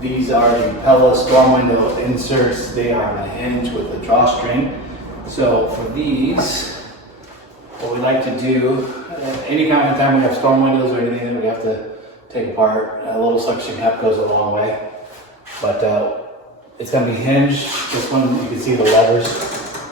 These are the Pella storm window inserts. They are on a hinge with a drawstring. So for these, what we like to do, any kind of time we have storm windows or anything that we have to take apart, a little suction cup goes a long way. But it's going to be hinged. This one, you can see the levers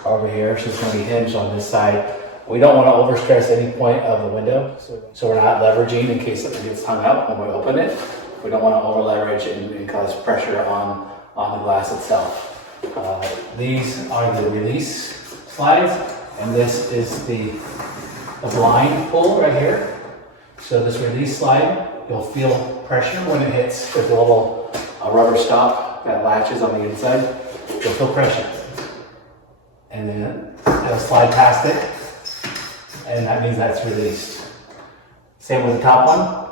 over here. So it's going to be hinged on this side. We don't want to overstress any point of the window, so we're not leveraging in case something gets hung up when we open it. We don't want to over leverage and cause pressure on the glass itself. These are the release slides, and this is the blind pull right here. So this release slide, you'll feel pressure when it hits. There's a little rubber stop that latches on the inside. You'll feel pressure. And then it'll slide past it, and that means that's released. Same with the top one.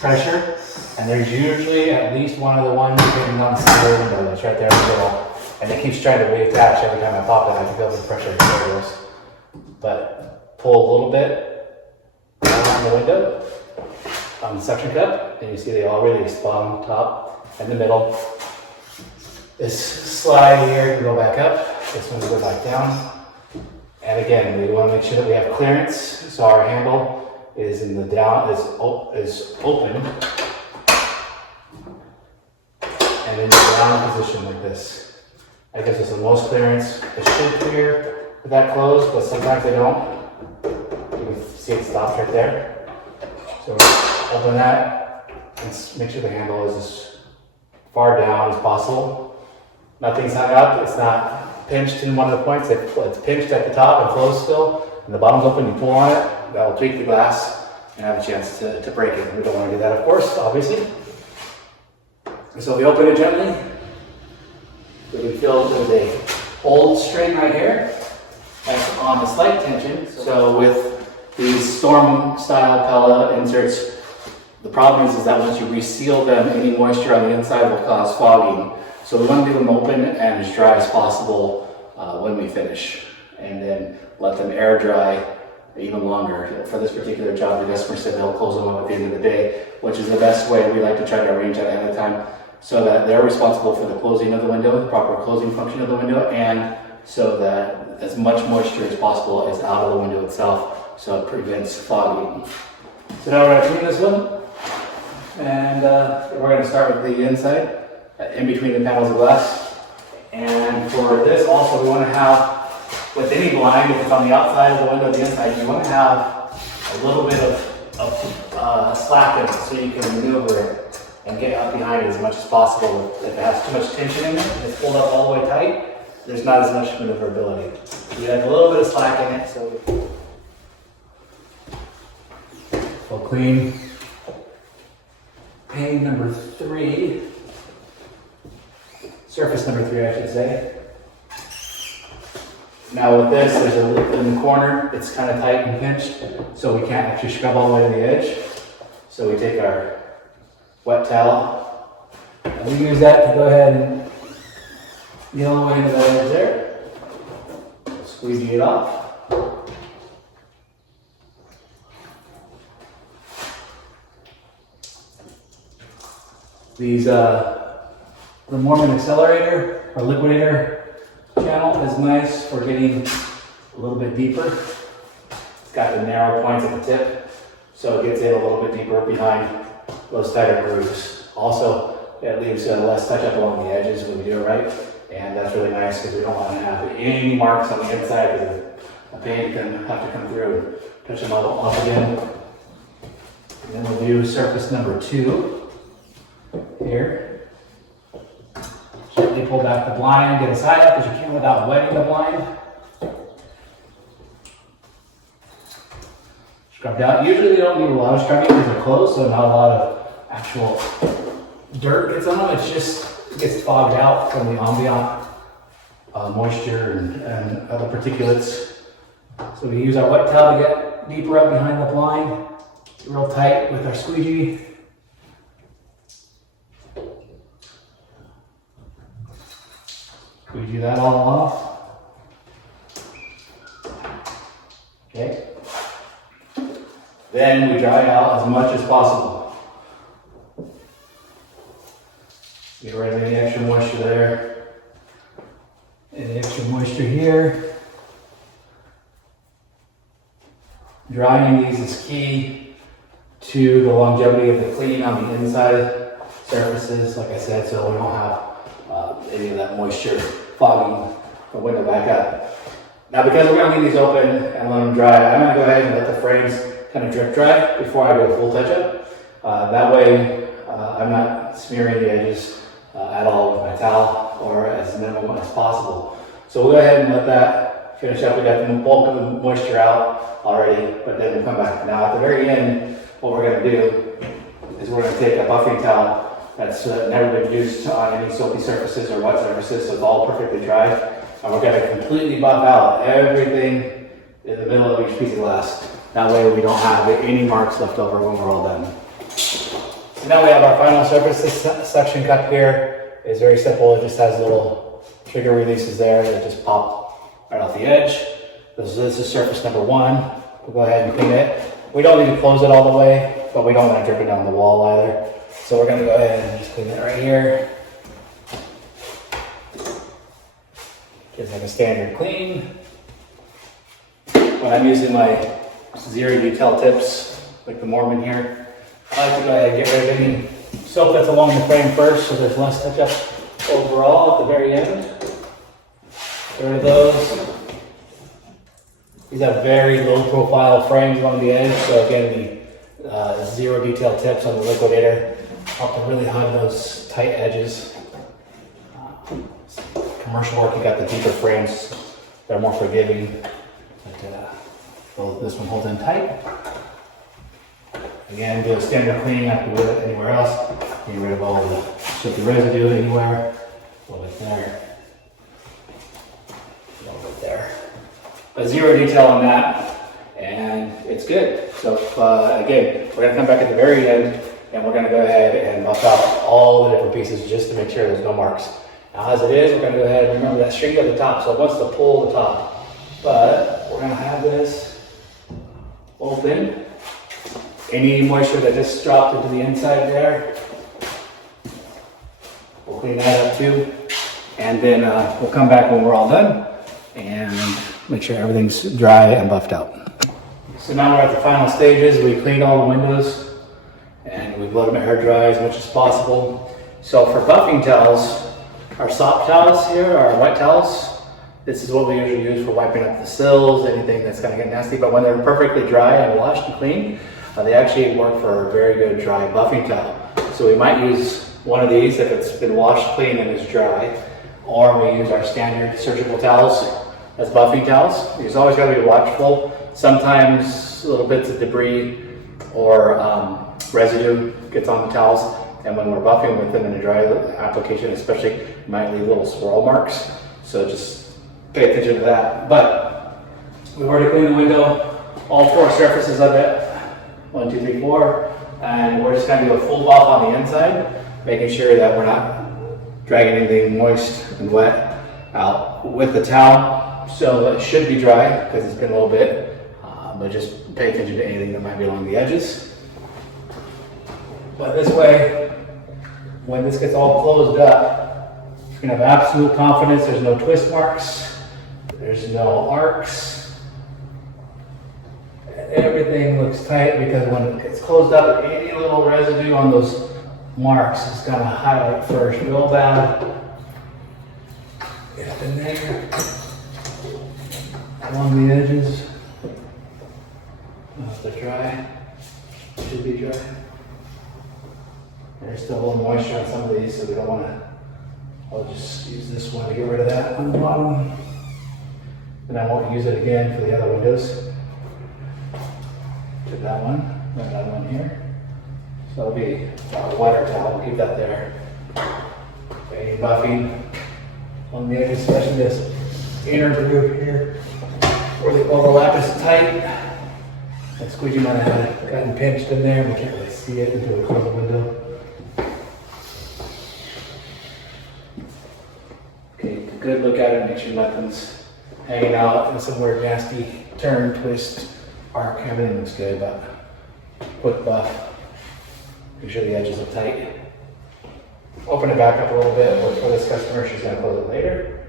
Pressure, and there's usually at least one of the ones getting on the center window that's right there in the middle, and it keeps trying to reattach every time I pop it. I can feel the pressure. There it goes. But pull a little bit on the window on the suction cup, and you see they all release, bottom, top, and the middle. This slide here can go back up. This one will go back down. And again, we want to make sure that we have clearance, so our handle is in the down, is open, and in the down position like this. That gives us the most clearance. It should clear with that closed, but sometimes they don't. You can see it stops right there. So open that and make sure the handle is as far down as possible. Nothing's hung up. It's not pinched in one of the points. It's pinched at the top and closed still, and the bottom's open. You pull on it. That will tweak the glass and have a chance to break it. We don't want to do that, of course, obviously. So we open it gently. We can feel there's a hold string right here that's on a slight tension. So with these storm style Pella inserts, the problem is that once you reseal them, any moisture on the inside will cause fogging. So we want to leave them open and as dry as possible when we finish, and then let them air dry even longer. For this particular job, the customer said they'll close them up at the end of the day, which is the best way. We like to try to arrange that ahead of time so that they're responsible for the closing of the window, the proper closing function of the window, and so that as much moisture as possible is out of the window itself, so it prevents fogging. So now we're going to clean this one, and we're going to start with the inside, in between the panels of glass. And for this also, we want to have, with any blind, if it's on the outside of the window, the inside, you want to have a little bit of slack in it so you can maneuver it and get up behind it as much as possible. If it has too much tension in it and it's pulled up all the way tight, there's not as much maneuverability. You have a little bit of slack in it, so we'll clean pane number 3. Surface number 3, I should say. Now with this, there's a lip in the corner. It's kind of tight and pinched, so we can't actually scrub all the way to the edge. So we take our wet towel, and we use that to go ahead and get all the way into that edge there. Squeegee it off. These, the Mormon accelerator or liquidator channel is nice for getting a little bit deeper. It's got the narrow points at the tip, so it gets in a little bit deeper behind those tighter grooves. Also, it leaves less touch up along the edges when we do it right, and that's really nice because we don't want to have any marks on the inside because the paint can have to come through and touch them all off again. And then we'll do surface number 2 here. Gently pull back the blind, get as high up as you can without wetting the blind. Scrubbed out. Usually they don't need a lot of scrubbing because they're closed, so not a lot of actual dirt gets on them. It just gets fogged out from the ambient moisture and other particulates. So we use our wet towel to get deeper up behind the blind, real tight with our squeegee. Squeegee that all off. Okay. Then we dry it out as much as possible. Get rid of any extra moisture there. Any extra moisture here. Drying these is key to the longevity of the clean on the inside surfaces, like I said, so we don't have any of that moisture fogging the window back up. Now, because we're going to leave these open and let them dry, I'm going to go ahead and let the frames kind of drip dry before I do a full touch-up. That way, I'm not smearing the edges at all with my towel, or as minimal as possible. So we'll go ahead and let that finish up. We got the bulk of the moisture out already, but then we'll come back. Now, at the very end, what we're going to do is we're going to take a buffing towel that's never been used on any soapy surfaces or wet surfaces, so it's all perfectly dry. And we're going to completely buff out everything in the middle of each piece of glass. That way we don't have any marks left over when we're all done. So now we have our final surface. This section cut here is very simple. It just has little trigger releases there that just pop right off the edge. This is surface number 1. We'll go ahead and clean it. We don't need to close it all the way, but we don't want to drip it down the wall either. So we're going to go ahead and just clean it right here. Just like a standard clean. When I'm using my zero detail tips, like the Mormon here, I like to go ahead and get rid of any soap that's along the frame first, so there's less touch up overall at the very end. Get rid of those. These have very low profile frames along the edge, so again, the zero detail tips on the liquidator help to really hide those tight edges. Commercial work, you got the deeper frames, they're more forgiving. But, this one holds in tight. Again, do a standard cleaning after do it anywhere else. Get rid of all the soapy residue anywhere. A little bit there. A little bit there. A zero detail on that, and it's good. So again, we're going to come back at the very end, and we're going to go ahead and buff out all the different pieces just to make sure there's no marks. Now, as it is, we're going to go ahead and remember that string at the top, so it wants to pull the top. But we're going to have this open. Any moisture that just dropped into the inside there, we'll clean that up too. And then we'll come back when we're all done and make sure everything's dry and buffed out. So now we're at the final stages. We cleaned all the windows and we've let them air dry as much as possible. So for buffing towels, our soft towels here, our wet towels, this is what we usually use for wiping up the sills, anything that's gonna get nasty. But when they're perfectly dry and washed and clean, they actually work for a very good dry buffing towel. So we might use one of these if it's been washed clean and is dry, or we use our standard surgical towels as buffing towels. You've always got to be watchful. Sometimes little bits of debris or residue gets on the towels, and when we're buffing with them in a dry application especially, it might leave little swirl marks. So just pay attention to that. But we've already cleaned the window, all 4 surfaces of it. 1, 2, 3, 4, and we're just going to do a full buff on the inside, making sure that we're not dragging anything moist and wet out with the towel. So it should be dry because it's been a little bit, but just pay attention to anything that might be along the edges. But this way, when this gets all closed up, you can have absolute confidence there's no twist marks, there's no arcs. Everything looks tight because when it gets closed up, any little residue on those marks is going to highlight first real bad. Get up in there, along the edges. Have to dry. Should be dry. There's still a little moisture on some of these, so we don't want to. I'll just use this one to get rid of that on the bottom, and I won't use it again for the other windows. To that one, and that one here. So it'll be a wetter towel, we'll keep that there. Any buffing on the edges, especially this inner groove here, where the overlap is tight. That squeegee might have gotten pinched in there, we can't really see it until we close the window. Okay, good look at it, make sure nothing's hanging out in some weird nasty turn, twist, arc. Everything looks good, but quick buff. Make sure the edges are tight. open it back up a little bit, but for this customer, she's gonna close it later.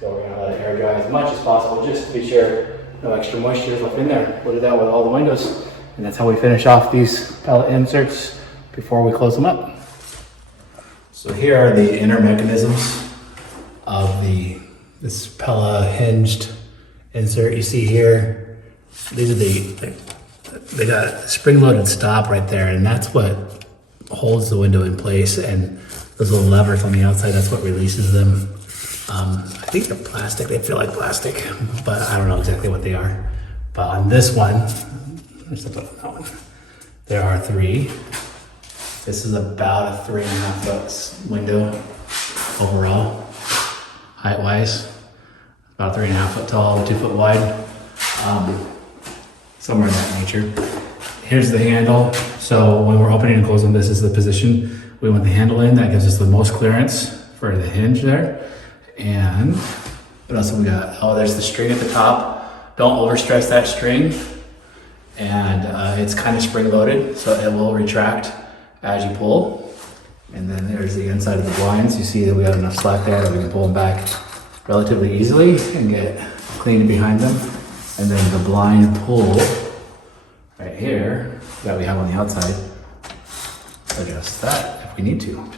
So we're gonna let it air dry as much as possible, just to be sure no extra moisture is left in there. We'll do that with all the windows. And that's how we finish off these pellet inserts before we close them up. So here are the inner mechanisms of this Pella hinged insert. You see here, these are they got a spring-loaded stop right there, and that's what holds the window in place, and those little levers on the outside, that's what releases them. I think they're plastic, they feel like plastic, but I don't know exactly what they are. But on this one, there's something on that one. There are 3. This is about a 3.5 foot window overall, height-wise. About 3.5 foot tall, 2 foot wide, somewhere in that nature. Here's the handle. So when we're opening and closing, this is the position we want the handle in. That gives us the most clearance for the hinge there. And what else have we got? Oh, there's the string at the top. Don't overstress that string. And it's kind of spring loaded, so it will retract as you pull. And then there's the inside of the blinds. You see that we got enough slack there that we can pull them back relatively easily and get clean behind them. And then the blind pull right here that we have on the outside, adjust that if we need to.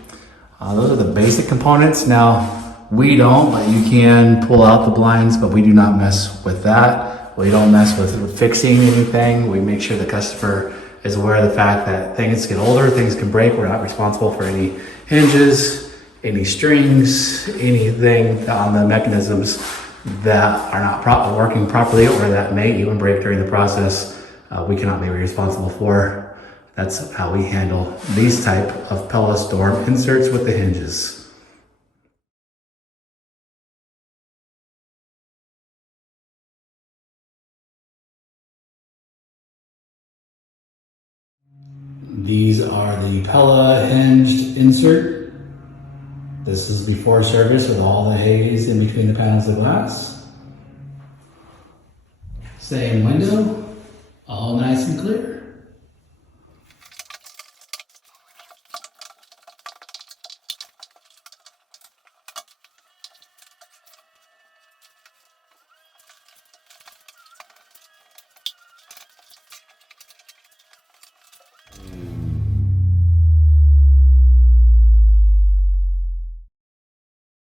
Those are the basic components. Now, we don't, but you can pull out the blinds, but we do not mess with that. We don't mess with fixing anything. We make sure the customer is aware of the fact that things get older, things can break. We're not responsible for any hinges, any strings, anything on the mechanisms that are not working properly or that may even break during the process. We cannot be responsible for. That's how we handle these type of Pella storm inserts with the hinges. These are the Pella hinged insert. This is before service with all the haze in between the panels of glass. Same window, all nice and clear.